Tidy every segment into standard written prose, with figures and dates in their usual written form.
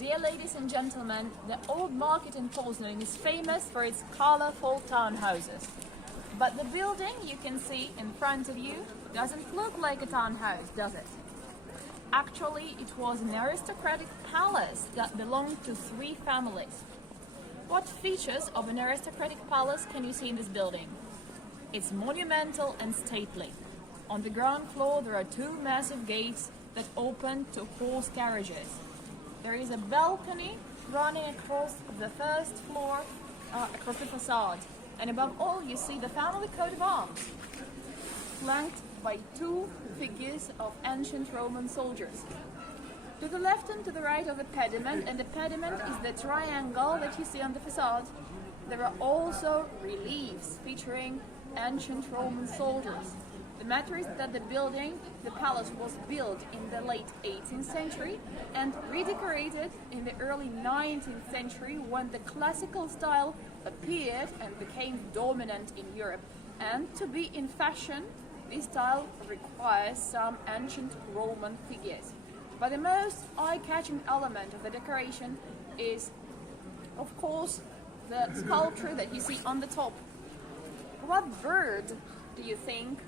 Dear ladies and gentlemen, the old market in Poznań is famous for its colorful townhouses. But the building you can see in front of you doesn't look like a townhouse, does it? Actually, it was an aristocratic palace that belonged to 3 families. What features of an aristocratic palace can you see in this building? It's monumental and stately. On the ground floor there are 2 massive gates that open to horse carriages. There is a balcony running across the first floor, across the facade. And above all you see the family coat of arms, flanked by 2 figures of ancient Roman soldiers. To the left and to the right of the pediment, and the pediment is the triangle that you see on the facade, there are also reliefs featuring ancient Roman soldiers. The matter is that the palace was built in the late 18th century and redecorated in the early 19th century when the classical style appeared and became dominant in Europe. And to be in fashion, this style requires some ancient Roman figures. But the most eye-catching element of the decoration is, of course, the sculpture that you see on the top. What bird do you think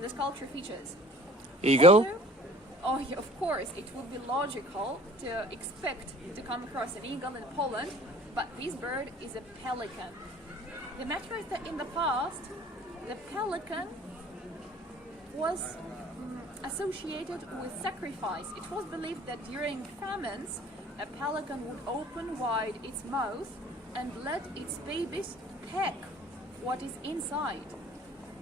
the sculpture features? Eagle? Oh, yeah, of course, it would be logical to expect to come across an eagle in Poland, but this bird is a pelican. The matter is that in the past, the pelican was associated with sacrifice. It was believed that during famines, a pelican would open wide its mouth and let its babies peck what is inside.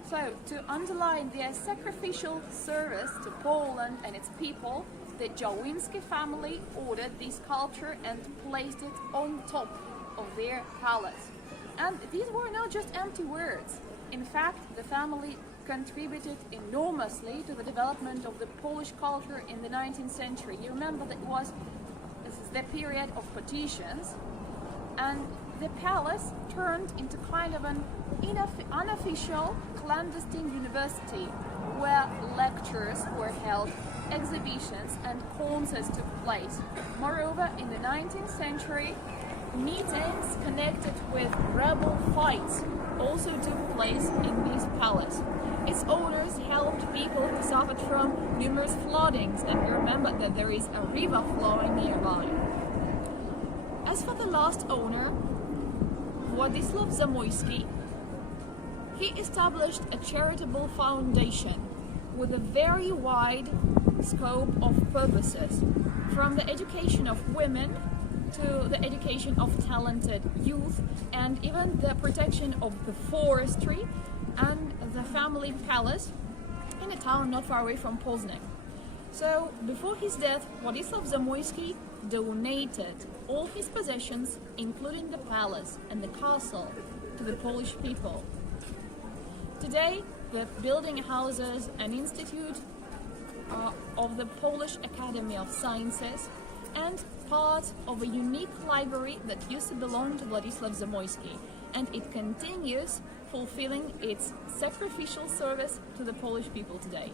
So, to underline their sacrificial service to Poland and its people, the Działyński family ordered this sculpture and placed it on top of their palace. And these were not just empty words. In fact, the family contributed enormously to the development of the Polish culture in the 19th century. You remember that this is the period of partitions, and the palace turned into kind of an unofficial clandestine university where lectures were held, exhibitions and concerts took place. Moreover, in the 19th century, meetings connected with rebel fights also took place in this palace. Its owners helped people who suffered from numerous floodings, and remember that there is a river flowing nearby. As for the last owner, Władysław Zamoyski, he established a charitable foundation with a very wide scope of purposes, from the education of women to the education of talented youth, and even the protection of the forestry and the family palace in a town not far away from Poznań. So, before his death, Władysław Zamoyski donated all his possessions, including the palace and the castle, to the Polish people. Today, the building houses an institute of the Polish Academy of Sciences and part of a unique library that used to belong to Władysław Zamoyski, and it continues fulfilling its sacrificial service to the Polish people today.